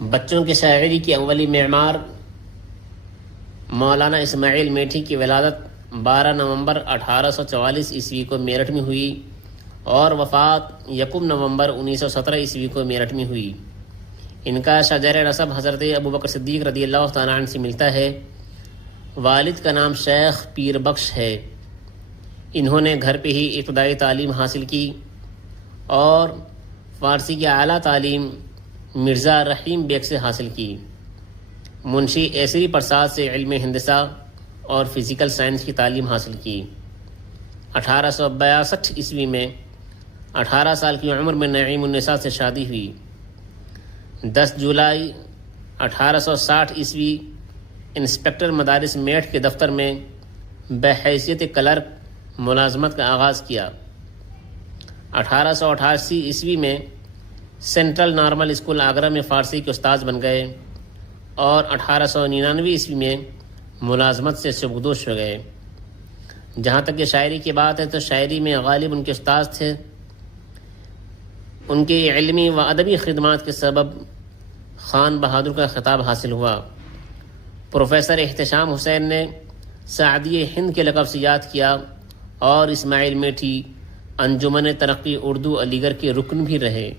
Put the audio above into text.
بچوں کی شاعری کی اولی معمار مولانا اسماعیل میٹھی کی ولادت 12 نومبر 1844 عیسوی کو میرٹھ میں ہوئی اور وفات 1 نومبر 1917 عیسوی کو میرٹھ میں ہوئی۔ ان کا شجر نسب حضرت ابوبکر صدیق رضی اللہ تعالیٰ عنہ سے ملتا ہے۔ والد کا نام شیخ پیر بخش ہے۔ انہوں نے گھر پہ ہی ابتدائی تعلیم حاصل کی اور فارسی کی اعلیٰ تعلیم مرزا رحیم بیگ سے حاصل کی۔ منشی ایسری پرساد سے علم ہندسہ اور فزیکل سائنس کی تعلیم حاصل کی۔ 1862 عیسوی میں 18 سال کی عمر میں نعیم النساء سے شادی ہوئی۔ 10 جولائی 1860 عیسوی انسپکٹر مدارس میٹھ کے دفتر میں بحیثیت کلرک ملازمت کا آغاز کیا۔ 1888 عیسوی میں سینٹرل نارمل اسکول آگرہ میں فارسی کے استاذ بن گئے اور 1899 عیسوی میں ملازمت سے سبکدوش ہو گئے۔ جہاں تک کہ شاعری کی بات ہے تو شاعری میں غالب ان کے استاذ تھے۔ ان کی علمی و ادبی خدمات کے سبب خان بہادر کا خطاب حاصل ہوا۔ پروفیسر احتشام حسین نے سعدی ہند کے لقب سے یاد کیا اور اسماعیل میٹھی انجمن ترقی اردو علی گڑھ کے رکن بھی رہے۔